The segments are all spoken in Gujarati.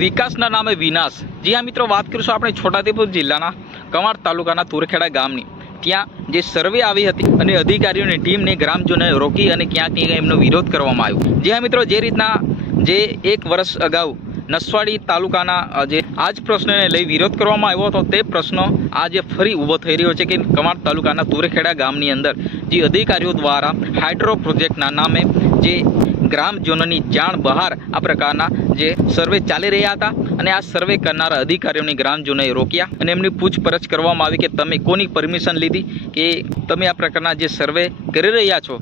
વિકાસના નામે વિનાશ। જી હા મિત્રો, વાત કરીશું આપણે છોટાઉદેપુર જિલ્લાના કવાંટ તાલુકાના તુરખેડા ગામની। ત્યાં જે સર્વે આવી હતી અને અધિકારીઓની ટીમને ગ્રામજનોએ રોકી અને ક્યાંક એમનો વિરોધ કરવામાં આવ્યો। જી હા મિત્રો, જે રીતના જે 1 વર્ષ અગાઉ નસવાડી તાલુકાના જે આ જ પ્રશ્નને લઈ વિરોધ કરવામાં આવ્યો હતો, તે પ્રશ્ન આજે ફરી ઊભો થઈ રહ્યો છે કે કવાંટ તાલુકાના તુરખેડા ગામની અંદર જે અધિકારીઓ દ્વારા હાઇડ્રો પ્રોજેક્ટના નામે જે ગ્રામજનોની જાણ બહાર આ પ્રકારના જે સર્વે ચાલી રહ્યા હતા અને આ સર્વે કરનારા અધિકારીઓને ગ્રામજનોએ રોક્યા અને એમની પૂછપરછ કરવામાં આવી કે તમે કોની પરમિશન લીધી કે તમે આ પ્રકારના જે સર્વે કરી રહ્યા છો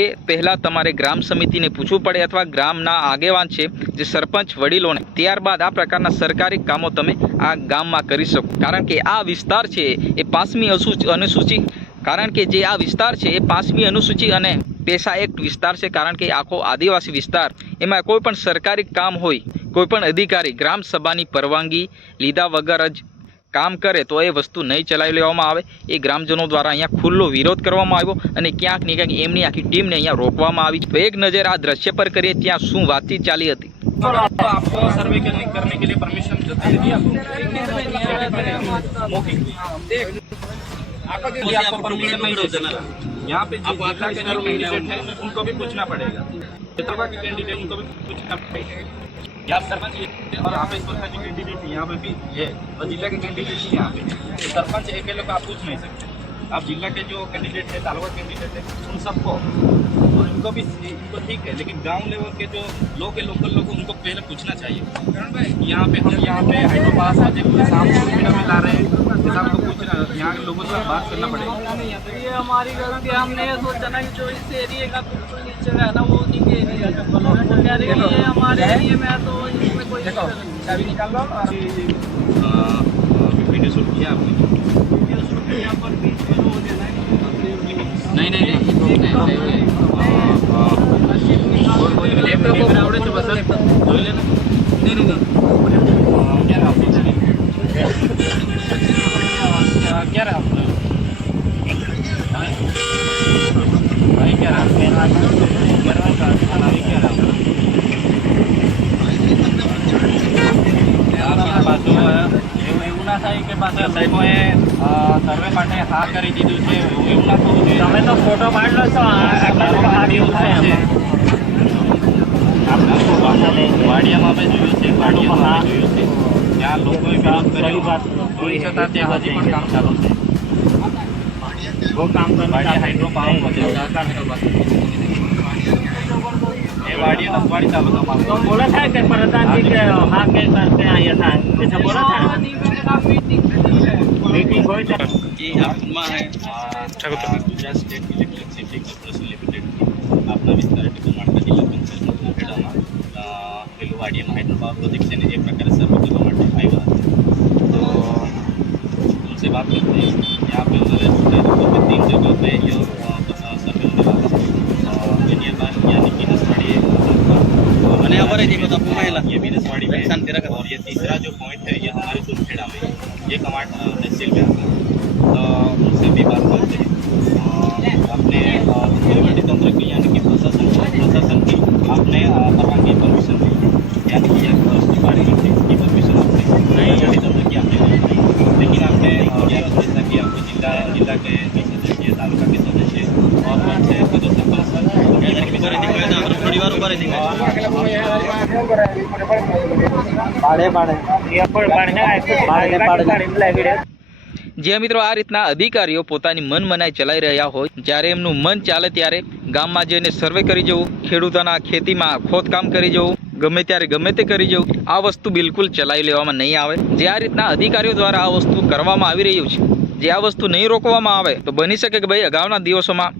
એ પહેલાં તમારે ગ્રામ સમિતિને પૂછવું પડે અથવા ગામના આગેવાન છે જે સરપંચ વડીલોને, ત્યારબાદ આ પ્રકારના સરકારી કામો તમે આ ગામમાં કરી શકો। કારણ કે આ વિસ્તાર છે એ 5મી અનુસૂચિ કારણ કે જે આ વિસ્તાર છે એ 5મી અનુસૂચિ અને પેશા એક્ટ વિસ્તાર છે। કારણ કે આખો આદિવાસી વિસ્તાર, એમાં કોઈ પણ સરકારી કામ હોય, કોઈ પણ અધિકારી ગ્રામ સભાની પરવાનગી લીધા વગર જ કામ કરે તો એ વસ્તુ નહીં ચલાવી લેવામાં આવે। એ ગ્રામજનો દ્વારા અહીંયા ખુલ્લો વિરોધ કરવામાં આવ્યો અને ક્યાંક ને ક્યાંક એમની આખી ટીમને અહીંયા રોકવામાં આવી। તો એક નજર આ દ્રશ્ય પર કરીએ ત્યાં શું વાતચીત ચાલી હતી। आपको सर्वे करने के लिए परमिशन दी आपको परमिशन नहीं देते ना। यहाँ पे जिला के जो कैंडिडेट है उनको भी पूछना पड़ेगा, क्षेत्रवा के कैंडिडेट उनको भी पूछना पड़ेगा। यहाँ सरपंच और आप इस प्रकार के कैंडिडेट यहाँ पे भी है और जिला के कैंडिडेट यहाँ पे तो सरपंच अकेले को आप पूछ नहीं सकते। आप जिला के जो कैंडिडेट है, तालुका कैंडिडेट है, उन सबको और इनको भी इनको ठीक है, लेकिन गांव लेवल के जो लोकल लोग उनको पहले पूछना चाहिए। यहाँ पे हम यहाँ पे हाइड्रोपास शाम में ला रहे हैं, आपको पूछना यहाँ के लोगों से बात करना पड़ेगा। ये हमारी गलती है, हमने ये सोचा ना कि जो इस एरिया का बिल्कुल नीचे है ना वो उन्हीं के एरिया का कह रहे हैं ये हमारे एरिया में है तो इसमें कोई चाबी निकाल लो। वीडियो शूट किया आपने? यहाँ पर बीच में वो देना है नहीं लैपटॉप को आवड़े तो बस જોઈ લેને। नहीं क्या रहा आपने क्या रहा आपने भाई क्या रहा क्या रहा आपके पास जो એવું ના થાય કે પાછા સાહેબોએ સર્વે માટે હા કરી દીધું છે, એવું ના થવું જોઈએ। તમે તો ફોટો પાડલો છો, વાડિયામાં આપણે જોયું છે, વાડિયામાં જોયું છે ત્યાં લોકોએ વિરોધ કર્યો, જોઈ છતાં ત્યાં હજી પણ કામ ચાલુ છે। વાડિયા હાઇડ્રો પાવર એ વાડિયા નસવાડી તાલુકામાં तो बोला था कि प्रधान जी के हाँ के करते आया था, ऐसा बोला था मीटिंग हुई थी कि आपમાં है Gujarat state electricity corporation limited આપના વિસ્તાર એટલે કવાંટ જિલ્લા પંચાયતના તુરખેડામાં પેલું વાડિયામાં હાઇડ્રો પાવર પ્રોજેક્ટ છે ને એ પ્રકારે સર્વે કરવા માટે આવ્યા હતા। तो उनसे बात करते हैं, यहाँ पे उन्होंने 3 जगह पे ये सर्वे होने वाला है। यानी कि नसवाड़ी ये भी नसवाड़ी में और ये तीसरा जो पॉइंट है ये हमारे तुरखेड़ा में, ये कवांट तहसील में आता है। तो उनसे भी बात करते हैं अपने तंत्र की यानी कि प्रशासन की आपने परवानगी परमिशन दी, यानी कि डिपार्टमेंट से इसकी परमिशन आपने तंत्र की आपने नहीं, लेकिन आपने जैसा कि आपको जिला के सदस्य, तालुका के सदस्य और पंचायत का जो सरपंच જે મિત્રો આ રીતના અધિકારીઓ પોતાની મન મનાઈ ચલાવી રહ્યા હોય, જ્યારે એમનું મન ચાલે ત્યારે ગામમાં જઈને સર્વે કરી જવું, ખેડૂતોના ખેતીમાં ખોદકામ કરી જવું, ગમે ત્યારે ગમે તે કરી જવું, આ વસ્તુ બિલકુલ ચલાવી લેવામાં નહીં આવે। જે આ રીતના અધિકારીઓ દ્વારા આ વસ્તુ કરવામાં આવી રહ્યું છે, જે આ વસ્તુ નહીં રોકવામાં આવે તો બની શકે કે ભાઈ અગાઉના દિવસોમાં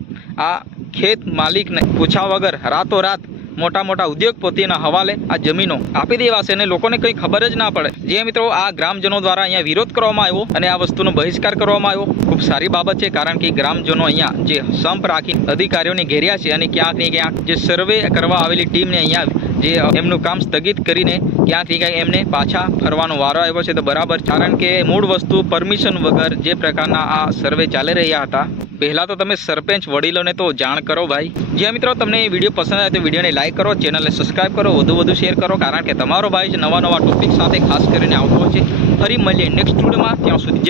આ ખેત માલિકને પૂછા વગર રાતોરાત મોટા મોટા ઉદ્યોગપતિના હવાલે આ જમીનો આપી દેવાશે અને લોકોને કંઈ ખબર જ ના પડે। જે મિત્રો આ ગ્રામજનો દ્વારા અહીંયા વિરોધ કરવામાં આવ્યો અને આ વસ્તુનો બહિષ્કાર કરવામાં આવ્યો, ખૂબ સારી બાબત છે। કારણ કે ગ્રામજનો અહીંયા જે સંપ રાખી અધિકારીઓને ઘેર્યા છે અને ક્યાંક ને ક્યાંક જે સર્વે કરવા આવેલી ટીમને અહીંયા જે એમનું કામ સ્થગિત કરીને ક્યાંક ને ક્યાંક એમને પાછા ફરવાનો વારો આવ્યો છે, તો બરાબર। કારણ કે મૂળ વસ્તુ પરમિશન વગર જે પ્રકારના આ સર્વે ચાલી રહ્યા હતા પહેલાં તો તમે સરપંચ વડીલોને તો જાણ કરો ભાઈ. જ્યાં મિત્રો તમને વિડીયો પસંદ આવે તો વિડીયોને લાઇક કરો, ચેનલને સબસ્ક્રાઇબ કરો, વધુ શેર કરો, કારણ કે તમારો ભાઈ નવા ટોપિક સાથે ખાસ કરીને આવતો હોય છે. ફરી મળીએ નેક્સ્ટ વિડીયોમાં. ત્યાં સુધી જય